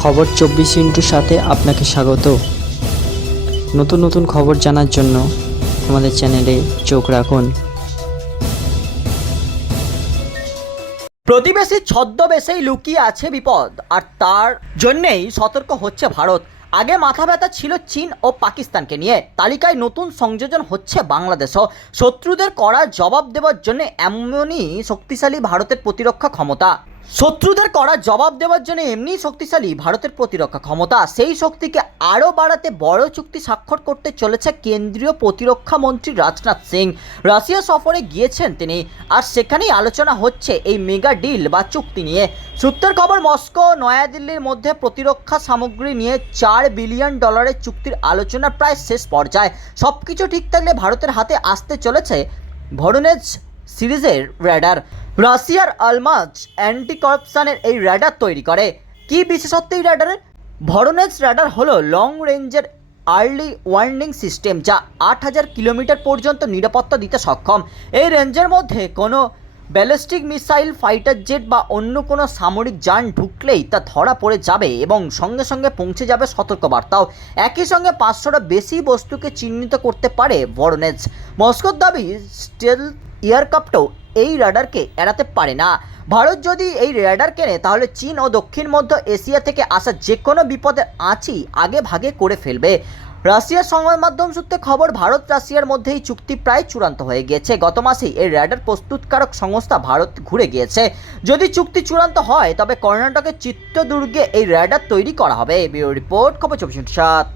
খবর চব্বিশ ইন্টুর সাথে আপনাকে স্বাগত। নতুন নতুন খবর জানার জন্য আমাদের চ্যানেলে চোখ রাখুন। প্রতিবেশী ছদ্মবেশেই লুকিয়ে আছে বিপদ, আর তার জন্যেই সতর্ক হচ্ছে ভারত। আগে মাথা ব্যথা ছিল চীন ও পাকিস্তানকে নিয়ে। তালিকায় নতুন সংযোজন হচ্ছে বাংলাদেশও শত্রুদের কড়া জবাব দেওয়ার জন্য এমনই শক্তিশালী ভারতের প্রতিরক্ষা ক্ষমতা। শত্রুদের করা জবাব দেওয়ার জন্য এমনি শক্তিশালী ভারতের প্রতিরক্ষা ক্ষমতা। সেই শক্তিকে আরও বাড়াতে বড় চুক্তি স্বাক্ষর করতে চলেছে কেন্দ্রীয় প্রতিরক্ষা মন্ত্রী রাজনাথ সিং। রাশিয়া সফরে গিয়েছেন তিনি, আর সেখানেই আলোচনা হচ্ছে এই মেগা ডিল বা চুক্তি নিয়ে। সূত্রের খবর, মস্কো নয়াদিল্লির মধ্যে প্রতিরক্ষা সামগ্রী নিয়ে চার বিলিয়ন ডলারের চুক্তির আলোচনা প্রায় শেষ পর্যায়ে। সব কিছু ঠিক থাকলে ভারতের হাতে আসতে চলেছে ভরনেজ সিরিজের র্যাডার। রাশিয়ার আলমাজ অ্যান্টি করাপশনের এই র্যাডার তৈরি করে। কি বিশেষত্ব এই র্যাডারের? ভরনেজ রাডার হলো লং রেঞ্জের আর্লি ওয়ার্নিং সিস্টেম যা আট হাজার কিলোমিটার পর্যন্ত নিরাপত্তা দিতে সক্ষম। এই রেঞ্জের মধ্যে কোনো ব্যালিস্টিক মিসাইল ফাইটার জেট বা অন্য কোনো সামরিক যান ঢুকলেই তা ধরা পড়ে যাবে এবং সঙ্গে সঙ্গে পৌঁছে যাবে সতর্কবার্তাও। একই সঙ্গে পাঁচশোটা বেশি বস্তুকে চিহ্নিত করতে পারে ভরনেজ। মস্কোর দাবি স্টেল এয়ারক্রাফটও এই রাডারকে এড়াতে পারে না। ভারত যদি এই রাডার কেনে, তাহলে চীন ও দক্ষিণ মধ্য এশিয়া থেকে আসা যে কোনো বিপদের আঁচই আগে ভাগে করে ফেলবে। রাশিয়ার সংবাদ মাধ্যম সূত্রে খবর, ভারত রাশিয়ার মধ্যে এই চুক্তি প্রায় চূড়ান্ত হয়ে গিয়েছে। গত মাসেই এই র্যাডার প্রস্তুতকারক সংস্থা ভারত ঘুরে গিয়েছে। যদি চুক্তি চূড়ান্ত হয়, তবে কর্ণাটকের চিত্রদুর্গে এই র্যাডার তৈরি করা হবে। ব্যুরো রিপোর্ট, খবর চব্বিশ সাত।